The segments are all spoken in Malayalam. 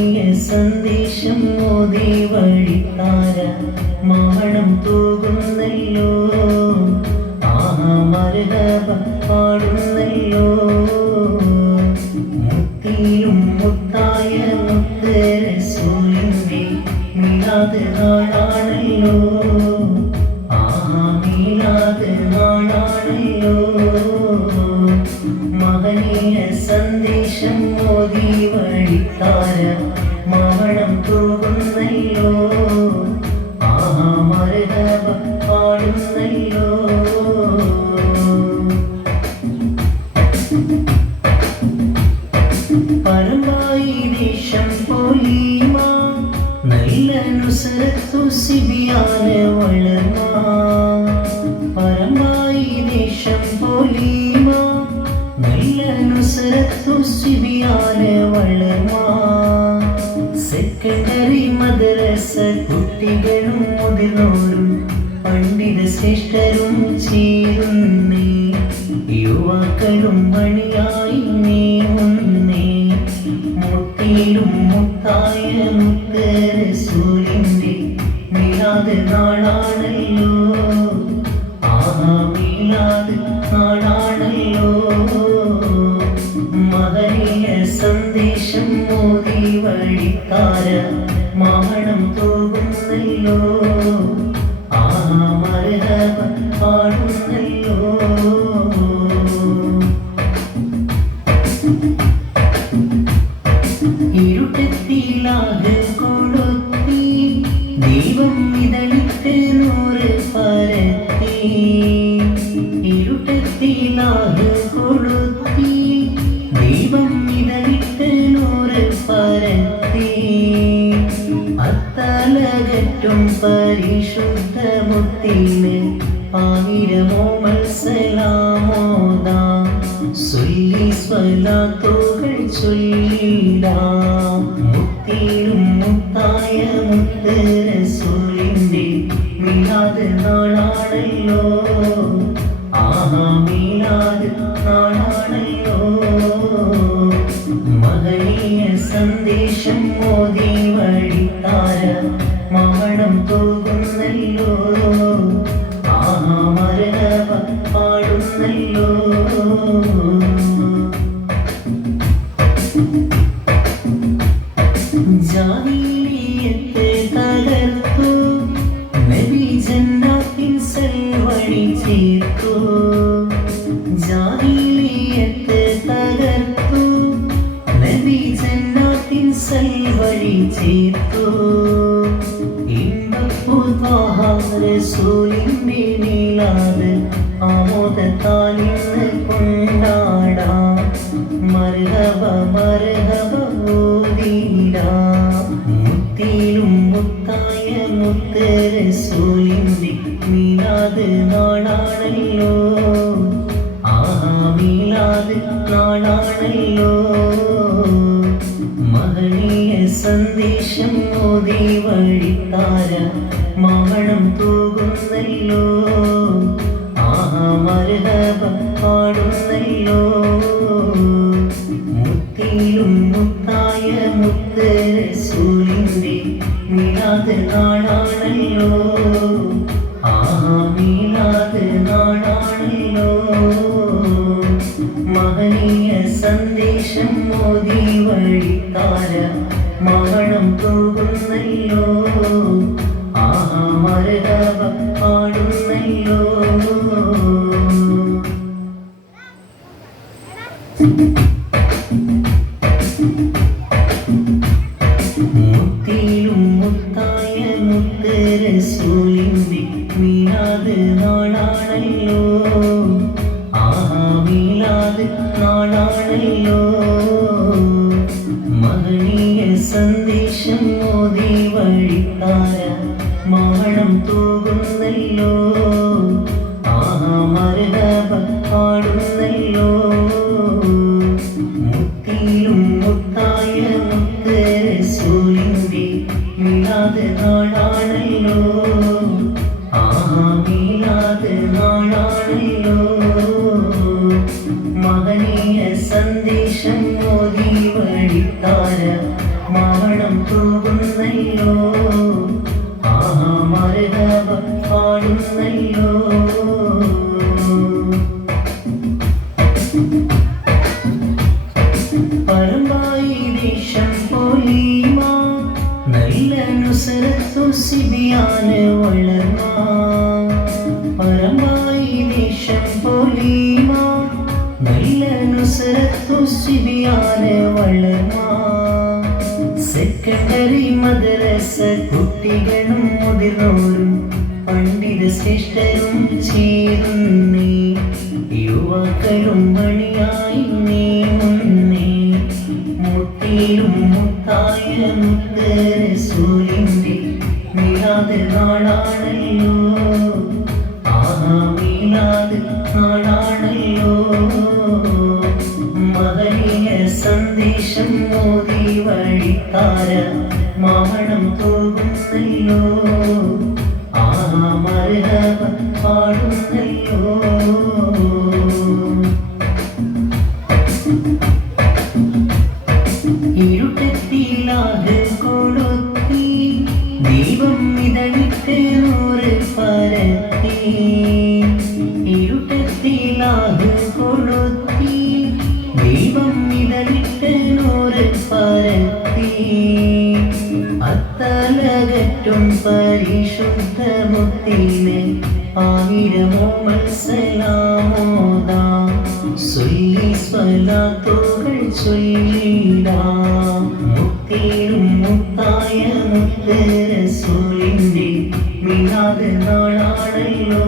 മഹനീയ സന്ദേശം മോദി വഴിത്താര മഹണം തൂകുന്നല്ലോ. ആഹാ മർഹബ പാടുന്നല്ലോ. മുത്തിലും മുത്തായ മുത്ത് റസൂലിന്റെ മീലാദ് നാളാണല്ലോ. ആഹാ മീലാദ് നാളാണല്ലോ. മഹനീയ സന്ദേശം മോദി വഴിത്താര മഹണം തൂകുന്നല്ലോ. ആഹാ മർഹബ പാടുന്നല്ലോ. പരമായി ദേശം പോലീമ നല്ല നുസ്രത്തു സിബിയാന് വളർമ. പരമായി ദേശം പോലീമ നല്ല നുസ്രത്തു സിബിയാന് വളർമ. സെക്കൻഡറി മദ്രസ കുട്ടികളും മുതിർന്നോരും പണ്ഡിത ശ്രേഷ്ഠരും ചേരുന്നേ. യുവാക്കളും മണിയായി നീങ്ങുന്നേ. മുത്തിലും മുത്തായ മുത്ത് റസൂലിന്റെ മീലാദ് നാളാണല്ലോ. ആഹാ മീലാദ് നാളാണല്ലോ. മഹനീയ സന്ദേശം മോദി വഴിത്താര മഹണം തൂകുന്നല്ലോ. ആഹാ മർഹബ പാടുന്നല്ലോ. ഇരുട്ടത്തിലാകെ കൊളുത്തി ദൈവം ഇതളിത്ത് നൂറ് പരത്തി. ഇരുട്ടത്തിലാകെ കൊളുത്തി ദൈവം ഇതളിത്ത് നൂറ് പരത്തി. അത്തലകറ്റും പരിശുദ്ധ മുത്തിന് ആയിരമോ മത്സലാമോദാം. ചൊല്ലി സ്വലാത്തുകൾ ചൊല്ലിടാം. മുത്തിലും മുത്തായ മുത്ത് റസൂലിന്റെ മീലാദ് നാളാണല്ലോ. ആഹാ മീലാദ് നാളാണല്ലോ. മഹനീയ സന്ദേശം മോദി വഴിത്താര മഹണം തൂകുന്നല്ലോ. ആഹാ മർഹബ പാടുന്നല്ലോ. ജാഹിലിയ്യത്ത് തകർത്തു നബി ജന്നത്തിൽ സൽവഴി ചേർത്തു. ജാഹിലിയ്യത്ത് തകർത്തു നബി ജന്നത്തിൽ സൽവഴി ചേർത്തു. റസൂലിന്റെ മീലാദ് ആമോദത്താൽ ഇന്ന് കൊണ്ടാടാം. മർഹബ മർഹബ ഓതിടാം. മുത്തിലും മുത്തായ മുത്ത് റസൂലിന്റെ മീലാദ് നാളാണല്ലോ. ആഹാ മീലാദ് നാളാണല്ലോ. മഹനീയ സന്ദേശം മോദി വഴിത്താര മഹണം തൂകുന്നല്ലോ. ആഹാ മർഹബ പാടുന്നല്ലോ. മുത്തിലും മുത്തായ മുത്ത് റസൂലിന്റെ മീലാദ് നാളാണല്ലോ. ആഹാ മീലാദ് നാളാണല്ലോ. മഹനീയ സന്ദേശം മോദി വഴിത്താര മഹണം തൂകുന്നല്ലോ. ആഹാ മർഹബ പാടുന്നല്ലോ. മുത്തിലും മുത്തായ മുത്ത് റസൂലിന്റെ മീലാദ് നാളാണല്ലോ. ആഹാ മീലാദ് നാളാണല്ലോ. മഹനീയ സന്ദേശം മോദി വഴിത്താര മഹണം തൂകുന്നല്ലോ. ആഹാ മർഹബ പാടുന്നല്ലോ. മുത്തിലും മുത്തായ മുത്ത് റസൂലിന്റെ മീലാദ് നാളാണല്ലോ. ആഹാ മീലാദ് നാളാണല്ലോ. മഹനീയ സന്ദേശം മോദി വഴിത്താര മാമണം തൂകുന്നല്ലോ ആഹാ മർഹബ പാടുന്നല്ലോ പറമ്പായി ദേശം പോലീമ നല്ല നുസ്രത്തു സിബിയാന് വളർന്ന പറമ്പായി ദേശം പോലീമ നല്ല നുസ്രത്തു സിബിയാന് വളർന്ന സെക്കൻഡറി മദ്രസ കുട്ടികളും മുതിർന്നോരും പണ്ഡിത ശ്രേഷ്ഠരും ചേരുന്നേ യുവാക്കളും മണിയായി നീങ്ങുന്നേ മുട്ടിലും മുത്തായ മുത്ത് റസൂലിന്റെ മീലാദ് നാളാണല്ലോ ആഹാ മീലാദ് നാളാണല്ലോ മഹനീയ സന്ദേശം മോദി വഴിത്താര മാമണം തൂകുന്നല്ലോ ആഹാ മർഹബ പാടുന്നല്ലോ ഇരുട്ടത്തിലാകെ കൊളുത്തി ദീപം ഇതളിട്ട് നൂറ് പരത്തി ഇരുട്ടത്തിലാകെ കൊളുത്തി ദീപം ഇതളിട്ട് നൂറ് പരത്തി അത്തലകറ്റും പരിശുദ്ധ മുത്തിനെ ആയിരമോ സലാമോദാം ചൊല്ലി സ്വലാത്തുകൾ ചൊല്ലിടാം മുത്തേറും മുത്തായ മുത്ത് റസൂലിന്റെ മീലാദ് നാളാണല്ലോ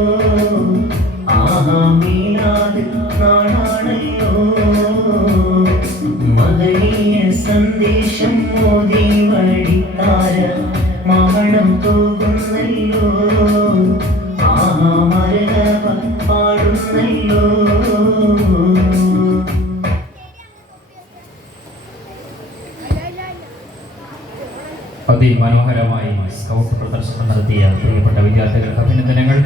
ആഹാ മീലാദ് നാളാണല്ലോ മഹനീയ സന്ദേശം മോദി വഴിത്താര മാമണം തൂകുന്നല്ലോ ആഹാ മർഹബ പാടുന്നല്ലോ അതിമനോഹരമായി സ്കൗട്ട് പ്രദർശനം നടത്തിയ പ്രിയപ്പെട്ട വിദ്യാർത്ഥികൾക്ക് അഭിനന്ദനങ്ങൾ.